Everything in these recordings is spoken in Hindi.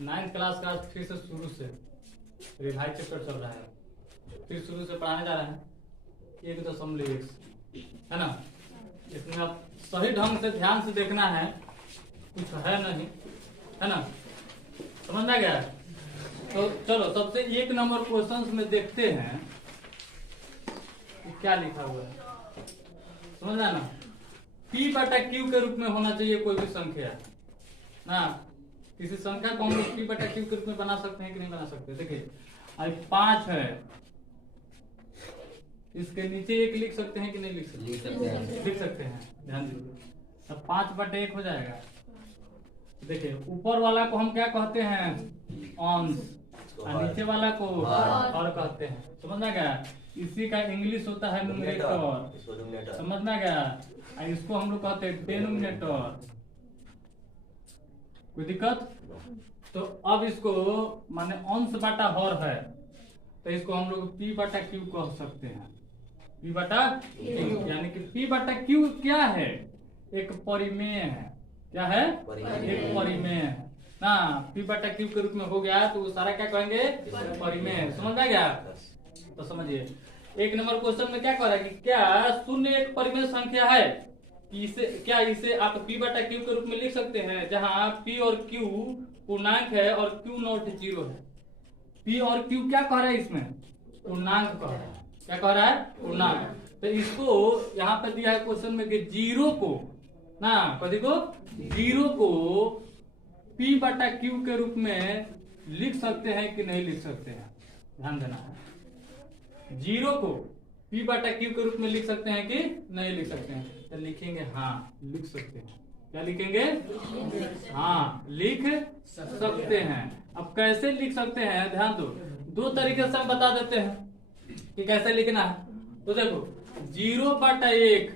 9th क्लास का फिर से शुरू से रिवाइज चैप्टर चल रहा है, फिर शुरू से पढ़ाने जा रहे हैं 1.1 है ना। इसमें आप सही ढंग से ध्यान से देखना है, कुछ है नहीं, है ना, समझ में आ गया। तो चलो सबसे 1 नंबर क्वेश्चन में देखते हैं कि क्या लिखा हुआ है, समझ आना। P बटा Q के रूप में होना चाहिए कोई भी संख्या ना। किसी संख्या को हम लोग P बटा Q के रूप में बना सकते हैं कि नहीं बना सकते। देखिए अब 5 है, इसके नीचे 1 लिख सकते हैं कि नहीं लिख सकते? लिख सकते हैं, ध्यान दीजिए। तब 5 बटा 1 हो जाएगा। देखिए ऊपर वाला को हम क्या कहते हैं? अंश, और नीचे वाला को और कहते हैं, समझ में आ गया। इसी का इंग्लिश होता है न्यूमरेटर, समझ में आ गया। इसको हम लोग कहते हैं डिनोमिनेटर। कोई दिक्कत? तो अब इसको माने अंश बटा हर है, तो इसको हम लोग P बटा Q कह सकते हैं। P बटा Q यानी कि P बटा Q क्या है? एक परिमेय है। क्या है? एक परिमेय है ना। P बटा Q के रूप में हो गया तो सारा क्या कहेंगे? परिमेय। समझ में आ गया? तो समझिए 1 नंबर क्वेश्चन में क्या कह रहा है कि क्या शून्य एक परिमेय संख्या है? इसे आप P बटा Q के रूप में लिख सकते हैं, जहां P और Q पूर्णांक है और Q नॉट 0 है। P और Q क्या कह रहा है इसमें? पूर्णांक कह रहा है। क्या कह रहा है? पूर्णांक। तो इसको यहाँ पे दिया है क्वेश्चन में कि 0 को ना, कभी को 0 को P बटा Q के रूप में लिख सकते हैं कि नहीं लिख सकते हैं? ध्यान देना है। 0 को P बटा Q के रूप में लिख सकते हैं कि नहीं लिख सकते हैं? तो लिखेंगे हाँ, लिख सकते हैं। क्या लिखेंगे? हाँ, लिख सकते हैं। अब कैसे लिख सकते हैं ध्यान दो, 2 तरीके से हम बता देते हैं कि कैसे लिखना है। तो देखो 0 बटा 1,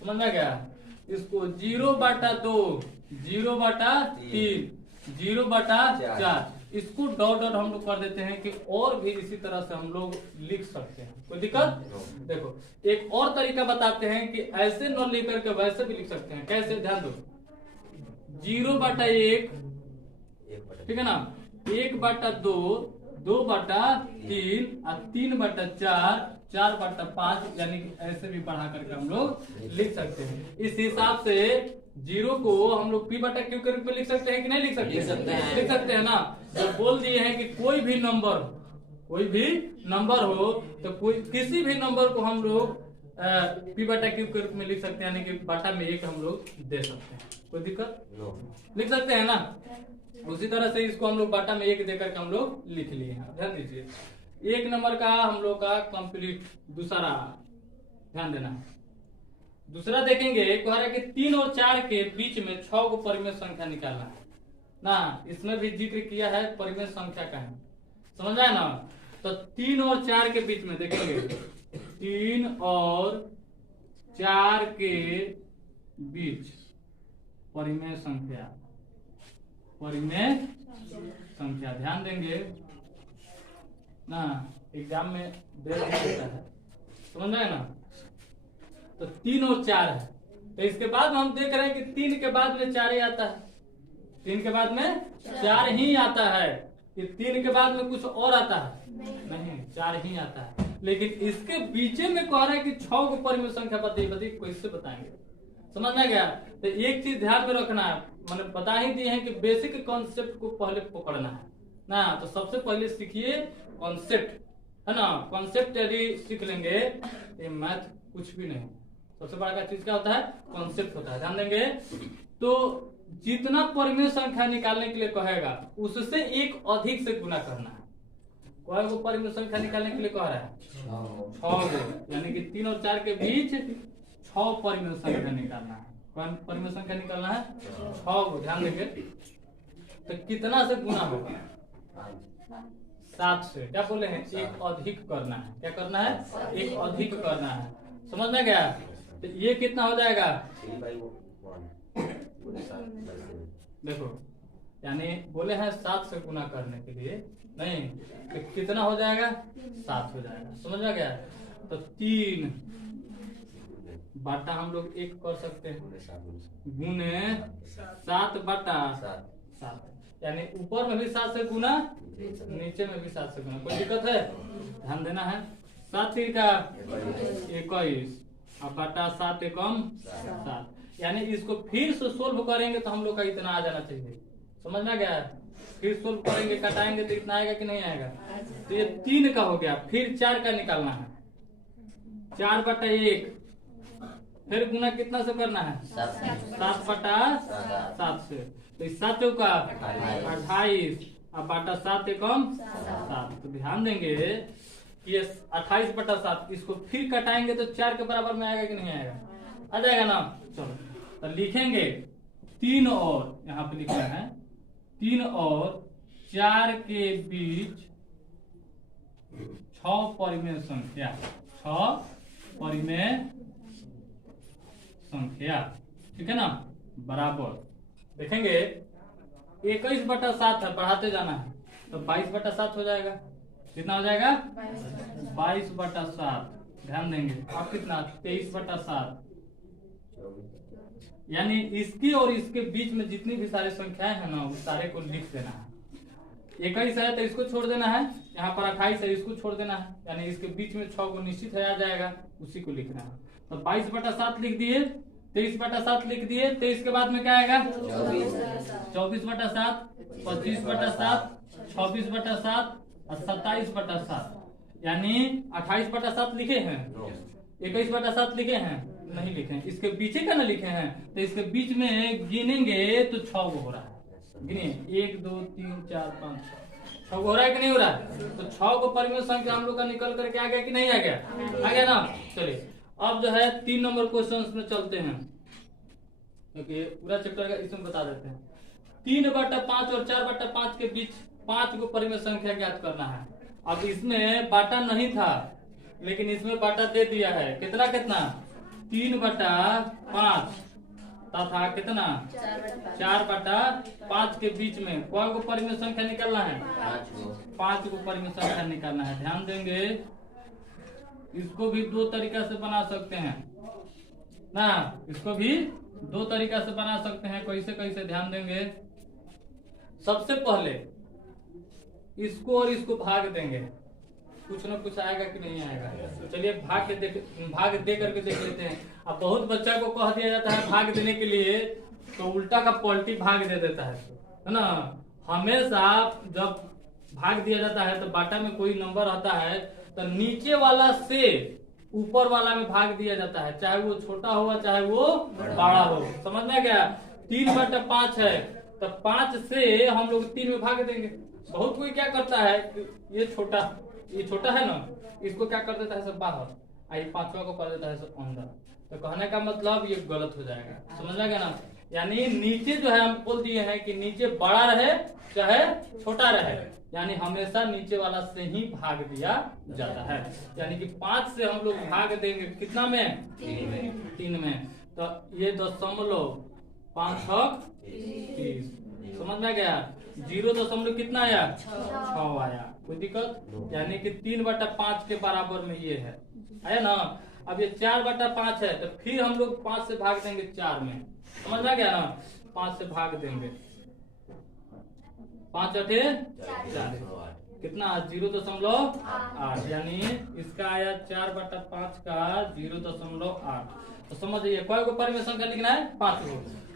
समझ में गया। इसको 0 बटा 2, 0 बटा 3, 0 बटा 4, इसको डॉट डॉट हम लोग कर देते हैं कि और भी इसी तरह से हम लोग लिख सकते हैं। कोई दिक्कत? देखो एक और तरीका बताते हैं कि ऐसे न लिख करके वैसे भी लिख सकते हैं। कैसे? ध्यान दो, 0 बटा 1, ठीक है ना, 1 बटा 2, 2 बटा 3 और 3 बटा 4, 4 बटा 5, यानी कि ऐसे भी बढ़ा करके हम लोग लिख सकते हैं। इस हिसाब से 0 को हम लोग P बटा Q के रूप में लिख सकते हैं कि नहीं लिख सकते? लिख सकते हैं ना। तो बोल दिए हैं कि कोई भी नंबर हो तो कोई किसी भी नंबर को हम लोग P बटा Q के रूप में लिख सकते हैं, यानी कि बटा में 1 हम लोग दे सकते हैं। कोई दिक्कत? लिख सकते हैं ना। उसी तरह से इसको हम लोग बटा में 1 देकर के हम लोग लिख लिए हैं। ध्यान दीजिए 1 नंबर का हम लोग का कंप्लीट। दूसरा ध्यान देना है। दूसरा देखेंगे, कह रहा है कि 3 और 4 के बीच में 6 को परिमेय संख्या निकालना है ना। इसमें भी जिक्र किया है परिमेय संख्या का है, समझ आया ना। तो 3 और 4 के बीच में देखेंगे, 3 और 4 के बीच परिमेय संख्या, परिमेय संख्या ध्यान देंगे ना, एग्जाम में दे देता है, समझ आए ना। तो 3 और 4 है, तो इसके बाद हम देख रहे हैं कि 3 के बाद में 4 ही आता है, 3 के बाद में 4 ही आता है। कि 3 के बाद में कुछ और आता है? नहीं, 4 ही आता है। लेकिन इसके बीचे में कह रहा है कि 6 को परिमेय संख्या बताइए, कैसे बताएंगे? समझ में गया। तो एक चीज ध्यान में रखना है, मैंने बता ही दिए हैं कि बेसिक कॉन्सेप्ट को पहले पकड़ना है ना। तो सबसे पहले सीखिए कॉन्सेप्ट, है ना। कॉन्सेप्ट यदि सीख लेंगे ये मैथ कुछ भी नहीं। सबसे बड़ा चीज क्या होता है? कॉन्सेप्ट होता है। ध्यान देंगे तो जितना परिमेय संख्या निकालने के लिए कहेगा उससे एक अधिक से गुना करना है। कोई को परिमेय संख्या निकालने के लिए कह रहा है 6 को, यानी कि 3 और 4 के बीच 6 परिमेय संख्या निकालना है। कौन परिमेय संख्या निकालना है? 6 को। ध्यान देंगे तो कितना से गुना होगा? 7 से। क्या बोले हैं? एक अधिक करना है। क्या करना है? एक अधिक करना है। समझ में गया। तो ये कितना हो जाएगा? देखो यानी बोले हैं 7 से गुना करने के लिए, नहीं तो कितना हो जाएगा? 7 हो जाएगा। समझ में गया। तो 3 बटा हम लोग 1 कर सकते हैं, गुने 7 बटा 7, यानी ऊपर में भी 7 से गुना, नीचे में भी 7 से गुना। कोई दिक्कत है? ध्यान देना है। 7 3 का 21 और बटा 7 एकम 7। यानी इसको फिर से सोल्व करेंगे तो हम लोग का इतना आ जाना चाहिए। समझ में आ गया? फिर सोल्व करेंगे, कटाएंगे तो इतना आएगा कि नहीं आएगा? तो ये 3 का हो गया, फिर 4 का निकालना है। 4 बटा 1, फिर गुना कितना से करना है? 7 बटा 7 से। तो 7 का 28 और बटा 7 एकम 7। तो ध्यान देंगे कि ये 28 बटा 7, इसको फिर कटाएंगे तो 4 के बराबर में आएगा कि नहीं आएगा? आ जाएगा ना। चलो तो लिखेंगे 3 और, यहाँ पे लिखना है 3 और 4 के बीच 6 परिमेय संख्या, 6 परिमेय संख्या, ठीक है ना, बराबर। देखेंगे 21 बटा 7 है, बढ़ाते जाना है तो 22 बटा 7 हो जाएगा। कितना हो जाएगा? 22 बटा 7। ध्यान देंगे अब कितना? 23 बटा 7। यानी इसकी और इसके बीच में जितनी भी सारी संख्याएं हैं ना, उस सारे को लिख देना है। 21 है तो इसको छोड़ देना है, यहाँ पर 28 है इसको छोड़ देना है, यानी इसके बीच में 6 को निश्चित है आ जाएगा, उसी को लिखना है। तो 22 बटा 7 लिख दिए, 23 बटा 7 लिख दिए, 23 के बाद में क्या आएगा? 24 बटा 7, 25 बटा 7, 26 बटा 7 और 27 बटा 7। यानी 28 बटा 7 लिखे हैं, 21 बटा 7 लिखे हैं, नहीं लिखे। इसके पीछे का ना लिखे हैं, तो इसके बीच में गिनेंगे तो 6 को हो रहा है। गिनिए 1 2 3 4 5 6 हो रहा है कि नहीं हो रहा है? तो 6 को परिमेय संख्या हम लोग का निकल करके आ गया कि नहीं आ गया? आ गया ना। चलिए अब जो है 3 नंबर क्वेश्चन में चलते हैं, क्योंकि पूरा चैप्टर का इसमें बता देते हैं। 3 बटा 5 और 4 बटा 5 के बीच 5 को परिमेय संख्या ज्ञात करना है। अब इसमें बाटा नहीं था, लेकिन इसमें बाटा दे दिया है। कितना कितना? 3 बटा 5 तथा कितना? 4 बटा 5 के बीच में कौन को परिमेय संख्या निकालना है? 5 को परिमेय संख्या निकालना है। ध्यान देंगे इसको भी 2 तरीका से बना सकते हैं ना, इसको भी 2 तरीका से बना सकते हैं। कैसे कैसे? ध्यान देंगे। सबसे पहले इसको और इसको भाग देंगे, कुछ ना कुछ आएगा कि नहीं आएगा? तो चलिए भाग दे करके देख लेते हैं। अब बहुत बच्चा को कह दिया जाता है भाग देने के लिए, तो उल्टा का पलटी भाग दे देता है ना। हमेशा जब भाग दिया जाता है तो बाटा में कोई नंबर आता है तो नीचे वाला से ऊपर वाला में भाग दिया जाता है, चाहे वो छोटा हो चाहे वो बड़ा हो। समझ में गया? 3 बटा 5 है तो 5 से हम लोग 3 में भाग देंगे। बहुत कोई क्या करता है, ये छोटा है ना, इसको क्या कर देता है सब बाहर, आई 5वां को कर देता है सब अंदर। तो कहने का मतलब ये गलत हो जाएगा। समझ में गया ना? यानी नीचे जो है हम बोल दिए हैं कि नीचे बड़ा रहे चाहे छोटा रहे, यानी हमेशा नीचे वाला से ही भाग दिया जाता है। यानी कि 5 से हम लोग भाग देंगे कितना में? 3 में। तो ये 0.5 30। समझ में गया? 0 कितना आया? 6 आया। कोई दिक्कत? यानी कि 3 बटा 5 के बराबर में ये है, आया ना। अब ये 4 बटा 5 है तो फिर हम लोग 5 से भाग देंगे 4 में। समझ में गया ना? 5 से भाग देंगे, 5 8 4 कितना? 0.8। यानी इसका आया 4 बटा 5 का 0.8। तो समझिए कोई को परिमेय संख्या लिखना है 5 को,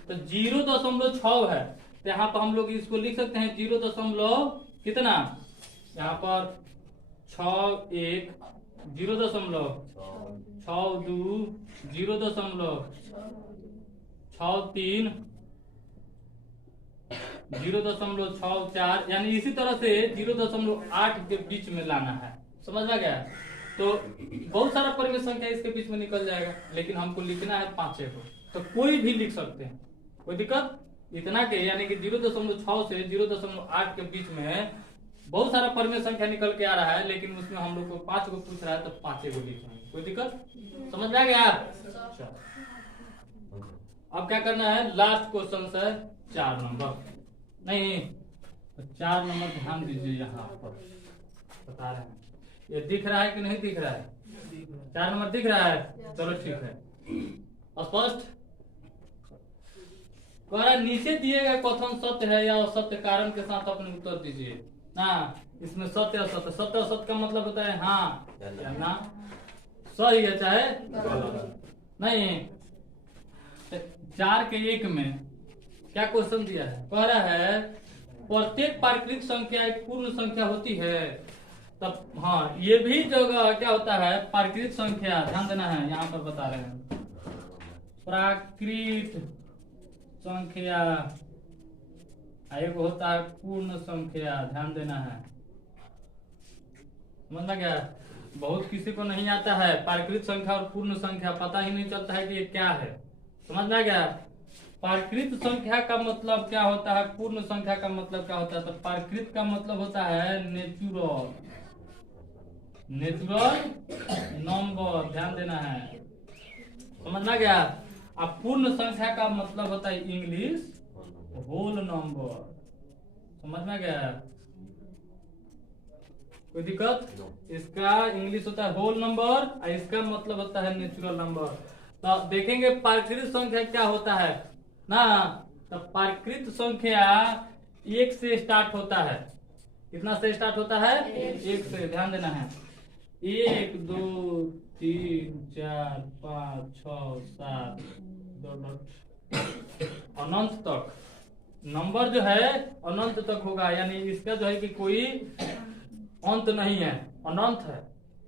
तो 0.6 है तो यहाँ पर हम लोग इसको लिख सकते हैं 0. कितना? यहाँ पर 6 1 0.6 2 0.6 3 0.64। यानी इसी तरह से 0.8 के बीच में लाना है। समझ में गया? तो बहुत सारा परिमेय संख्या इसके बीच में निकल जाएगा, लेकिन हमको लिखना है 5 को, तो कोई भी लिख सकते हैं, कोई दिक्कत? इतना के यानी कि 0.6 से 0.8 के बीच में बहुत सारा परिमेय संख्या निकल के आ रहा है, लेकिन उसमें हम लोग को 5 को पूछ रहा है तो 5 को लिखेंगे। कोई दिक्कत? समझ में आ गया? अब क्या करना है? लास्ट क्वेश्चन है 4 नंबर, नहीं तो 4 नंबर ध्यान दीजिए, यहाँ पर बता रहे हैं। ये दिख रहा है कि नहीं दिख रहा है? 4 नंबर दिख रहा है? चलो ठीक है, स्पष्ट। कह रहा नीचे दिए गए कथन सत्य है या असत्य, कारण के साथ अपने उत्तर दीजिए ना। इसमें सत्य असत्य, सत्य असत्य का मतलब होता है हाँ या ना, सही है चाहे गलत। नहीं 4 के 1 में क्या क्वेश्चन दिया है, कह रहा है प्रत्येक प्राकृतिक संख्या एक पूर्ण संख्या होती है। तब हाँ ये भी जगह क्या होता है प्राकृतिक संख्या, ध्यान देना है यहाँ पर बता रहे हैं प्राकृत संख्या, एक होता है पूर्ण संख्या, ध्यान देना है। समझना क्या, बहुत किसी को नहीं आता है प्राकृत संख्या और पूर्ण संख्या, पता ही नहीं चलता है कि ये क्या है। समझना क्या, प्राकृत संख्या का मतलब क्या होता है, पूर्ण संख्या का मतलब क्या होता है। तो प्राकृत का मतलब होता है नेचुरल, नेचुरल नंबर, ध्यान देना है। समझना क्या, अब पूर्ण संख्या का मतलब होता है इंग्लिश होल नंबर। समझना क्या, कोई दिक्कत। इसका इंग्लिश होता है होल नंबर और इसका मतलब होता है नेचुरल नंबर। तो देखेंगे प्राकृत संख्या क्या होता है ना। तो प्राकृत संख्या 1 से स्टार्ट होता है। कितना से स्टार्ट होता है, 1 से, ध्यान देना है। 1 2 3 4 5 6 7 अनंत तक नंबर जो है अनंत तक होगा, यानी इसका जो है कि कोई अंत नहीं है, अनंत है।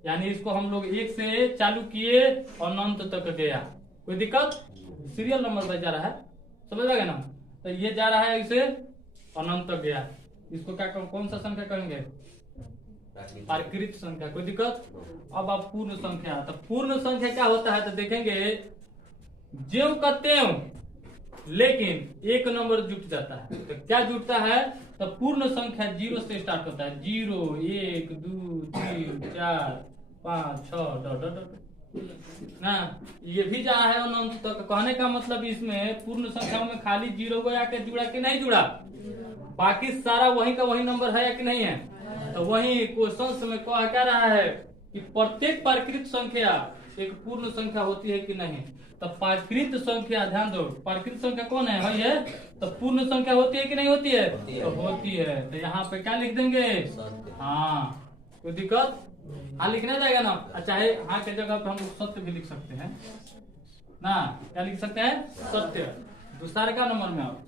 यानी इसको हम लोग 1 से चालू किए अनंत तक गया, कोई दिक्कत। सीरियल नंबर पर जा रहा है, समझ गए ना। तो ये जा रहा है इसे अनंत तक गया, इसको क्या कौन सा संख्या कहेंगे, प्राकृत संख्या, कोई दिक्कत। अब आप पूर्ण संख्या, तो पूर्ण संख्या क्या होता है तो देखेंगे ज्यों का त्यों लेकिन एक नंबर जुट जाता है। तो क्या जुटता है, तो पूर्ण संख्या 0 से स्टार्ट होता है, 0 1 2 3 4 5 6 ना। ये भी जा है अनंत तक। तो कहने का मतलब इसमें पूर्ण संख्या में खाली 0 को आके जुड़ा कि नहीं जुड़ा, बाकी सारा वही का वही नंबर है या कि नहीं है। तो वही क्वेश्चन में कहा क्या रहा है कि प्रत्येक प्राकृत संख्या एक पूर्ण संख्या होती है कि नहीं। तो प्राकृत संख्या, ध्यान दो, प्राकृत संख्या कौन है, वही है। तो पूर्ण संख्या होती है कि नहीं होती है, तो होती है। तो यहाँ पे क्या लिख देंगे, हाँ, कोई दिक्कत। हाँ लिखना जाएगा ना, चाहे हाँ के जगह पे हम लोग सत्य भी लिख सकते हैं ना। क्या लिख सकते हैं, सत्य। दूसरा का नंबर में आप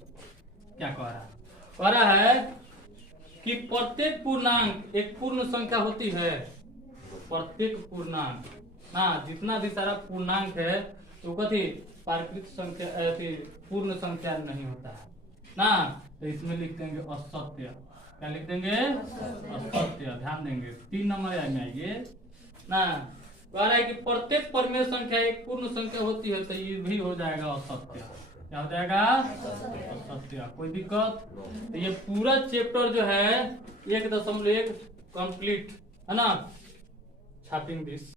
क्या कह रहा है कि प्रत्येक पूर्णांक एक पूर्ण संख्या होती है। प्रत्येक पूर्णांक ना, जितना भी सारा पूर्णांक है तो कथी प्राकृत संख्या पूर्ण संख्या नहीं होता है ना। तो इसमें लिख देंगे असत्य। क्या लिख देंगे, असत्य। ध्यान देंगे 3 नंबर में आइए ना। कह रहा है कि प्रत्येक परमेय संख्या एक पूर्ण संख्या होती है, तो ये भी हो जाएगा असत्य। क्या हो जाएगा, असत्य, कोई दिक्कत। तो ये पूरा चैप्टर जो है 1.1 कंप्लीट है ना। छापिंग दिस।